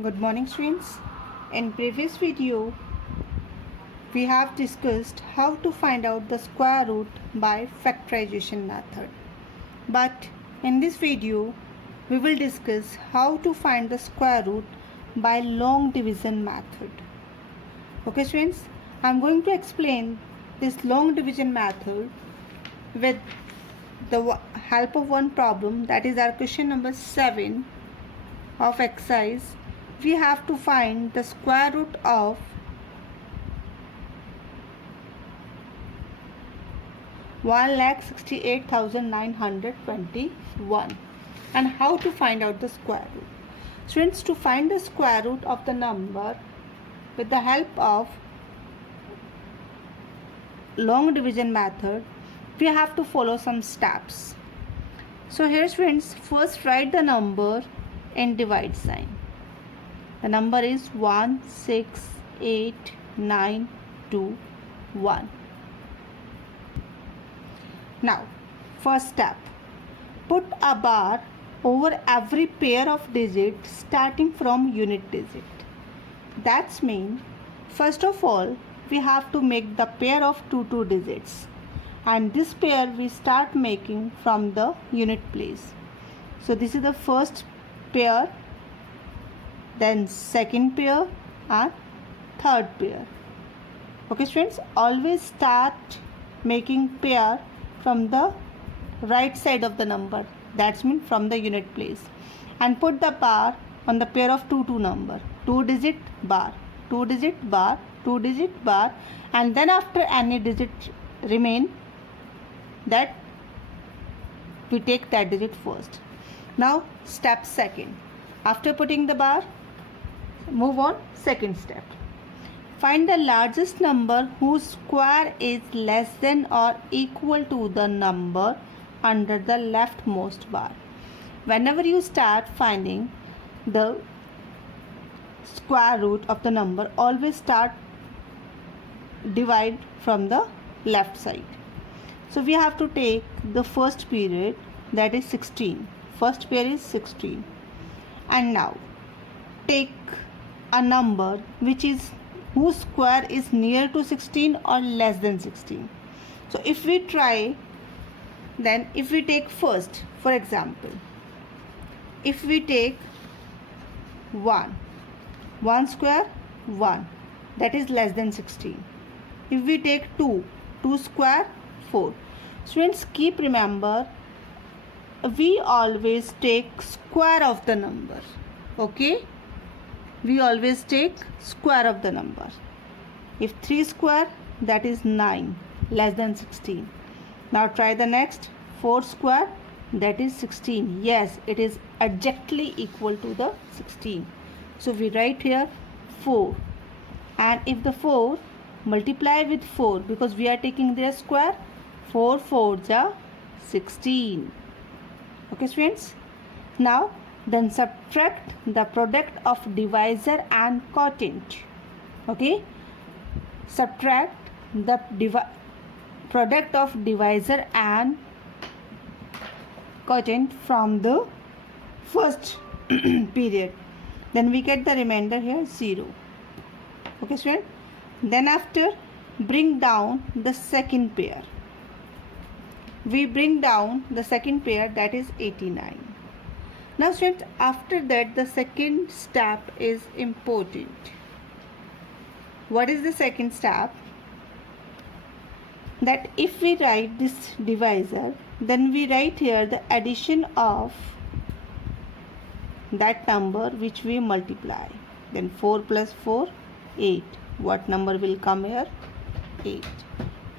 Good morning students. In previous video we have discussed how to find out the square root by factorization method. But in this video we will discuss how to find the square root by long division method. Okay students, I am going to explain this long division method with the help of one problem, that is our question number 7 of exercise. We have to find the square root of 1,68,921 and how to find out the square root. Students, to find the square root of the number with the help of long division method, we have to follow some steps. So here students, first write the number in divide sign. The number is 168,921. Now, first step, put a bar over every pair of digits starting from unit digit. That's mean, first of all, we have to make the pair of two digits, and this pair we start making from the unit place. So this is the first pair, then second pair and third pair. Okay students, always start making pair from the right side of the number, that's mean from the unit place, and put the bar on the pair of two number, 2 digit bar, 2 digit bar, 2 digit bar, and then after any digit remain, that we take that digit first. Now step second, after putting the bar, move on second step. Find the largest number whose square is less than or equal to the number under the leftmost bar. Whenever you start finding the square root of the number, always start divide from the left side. So we have to take the first period, that is 16. First pair is 16. And now take a number whose square is near to 16 or less than 16. So if we try, then if we take first, for example, if we take 1 square 1, that is less than 16. If we take 2 square 4. Students, keep remember, we always take square of the number. Okay, we always take square of the number. If 3 square, that is 9, less than 16. Now try the next, 4 square, that is 16. Yes, it is exactly equal to the 16. So we write here 4, and if the 4 multiply with 4, because we are taking their square, 4 4s are 16. Okay students, now then subtract the product of divisor and quotient. Okay, subtract the product of divisor and quotient from the first period, then we get the remainder here 0. Okay student, then after bring down the second pair. We bring down the second pair, that is 89. Now students, after that the second step is important. What is the second step? That if we write this divisor, then we write here the addition of that number which we multiply. Then 4 plus 4, 8. What number will come here? 8.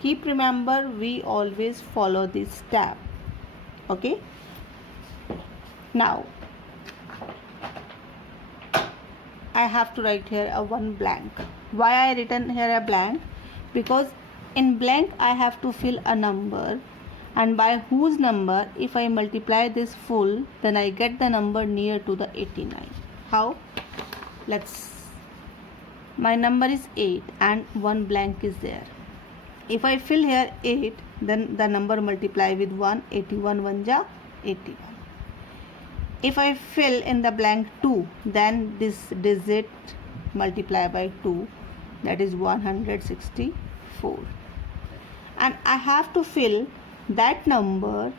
Keep remember, we always follow this step. Okay. Now I have to write here a one blank. Why I written here a blank? Because in blank I have to fill a number, and by whose number, if I multiply this full, then I get the number near to the 89. How? My number is 8 and one blank is there. If I fill here 8, then the number multiply with 1, 81 1 ja 81. If I fill in the blank 2, then this digit multiply by 2, that is 164. And I have to fill that number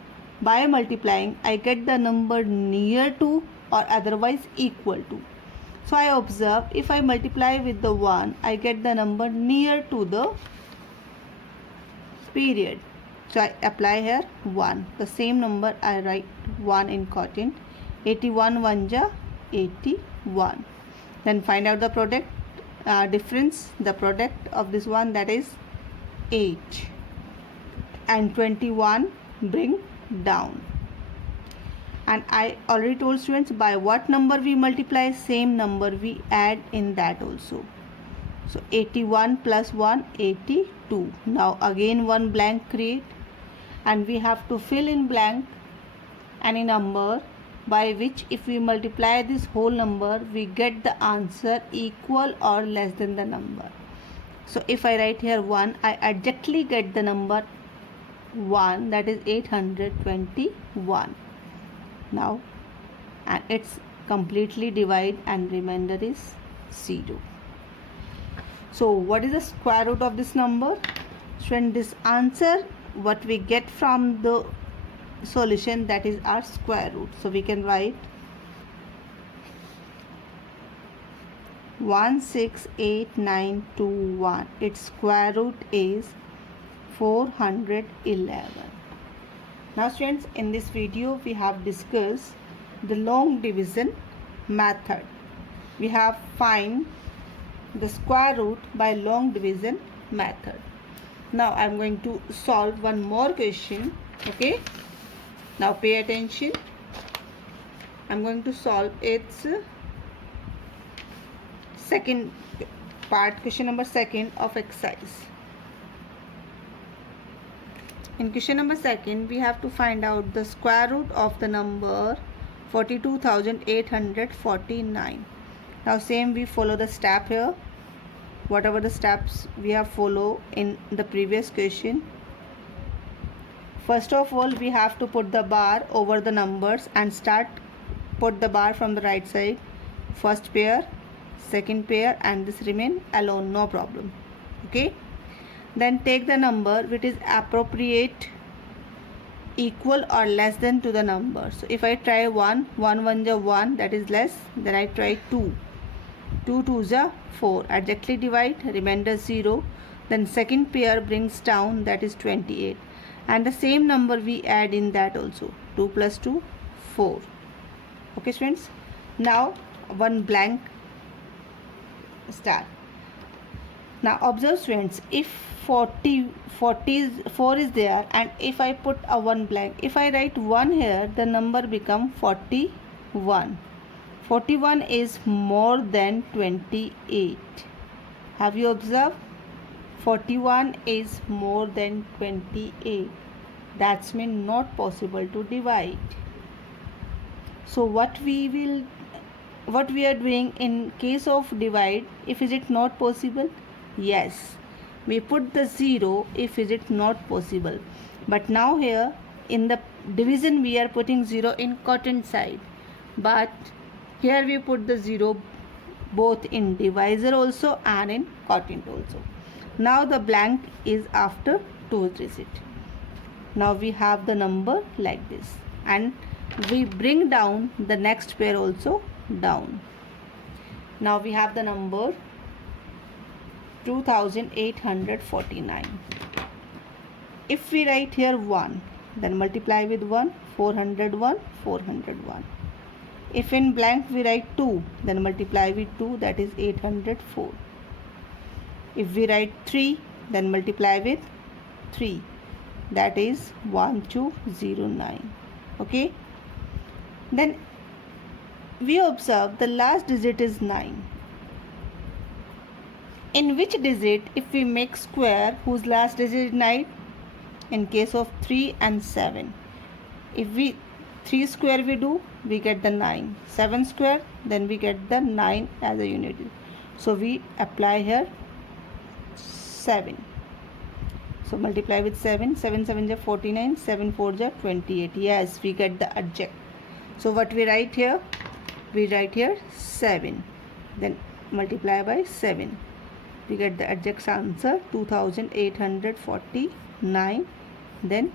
by multiplying. I get the number near to or otherwise equal to. So I observe, if I multiply with the 1, I get the number near to the period. So I apply here 1. The same number I write 1 in quotient. 81 1 ja 81. Then find out the product difference. The product of this one, that is 8. And 21 bring down. And I already told students, by what number we multiply, same number we add in that also. So 81 plus 1, 82. Now again one blank create, and we have to fill in blank any number by which if we multiply this whole number, we get the answer equal or less than the number. So if I write here 1, I exactly get the number 1, that is 821. Now, and it's completely divide and remainder is 0. So what is the square root of this number? So this answer what we get from the solution, that is our square root. So we can write 168,921. Its square root is 411. Now students, in this video we have discussed the long division method. We have find the square root by long division method. Now I am going to solve one more question. Okay, now pay attention. I am going to solve its second part, question number 2 of exercise. In question number 2, we have to find out the square root of the number 42,849. Now same we follow the step here, whatever the steps we have follow in the previous question. First of all, we have to put the bar over the numbers and put the bar from the right side. First pair, second pair, and this remain alone, no problem. Okay. Then take the number which is appropriate, equal or less than to the number. So if I try 1, 1 1 ja 1, that is less. Then I try 2, 2 2 ja 4. Exactly divide, remainder 0. Then second pair brings down, that is 28. And the same number we add in that also. 2 plus 2, 4. Okay students. Now one blank start. Now observe students, if 4 is there, and if I put a 1 blank, if I write 1 here, the number become 41. 41 is more than 28. Have you observed? 41 is more than 28. That's mean not possible to divide. So what we are doing in case of divide, if is it not possible? Yes, we put the 0 if is it not possible. But now here in the division we are putting 0 in quotient side, but here we put the 0 both in divisor also and in quotient also. Now the blank is after 2 digit. Now we have the number like this, and we bring down the next pair also down. Now we have the number 2,849. If we write here 1, then multiply with 1, 401, 401. If in blank we write 2, then multiply with 2, that is 804. If we write 3, then multiply with 3, that is 1209. Okay. Then we observe the last digit is 9. In which digit if we make square whose last digit is 9? In case of 3 and 7. If we 3 square we do, we get the 9. 7 square, then we get the 9 as a unit. So we apply here 7. So multiply with 7. 7 7 ja 49. 7 4 ja 28. Yes, we get the adject. So what we write here? We write here 7. Then multiply by 7. We get the exact answer 2849. Then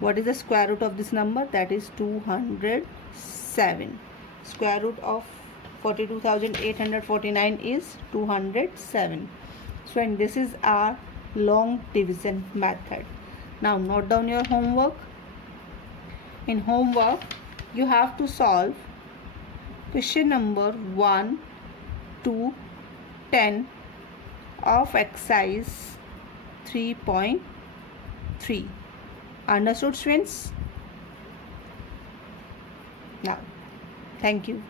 what is the square root of this number? That is 207. Square root of 42,849 is 207. So and this is our long division method. Now note down your homework. In homework you have to solve question number 1 to 10 of exercise 3.3. Understood, students? Now, thank you.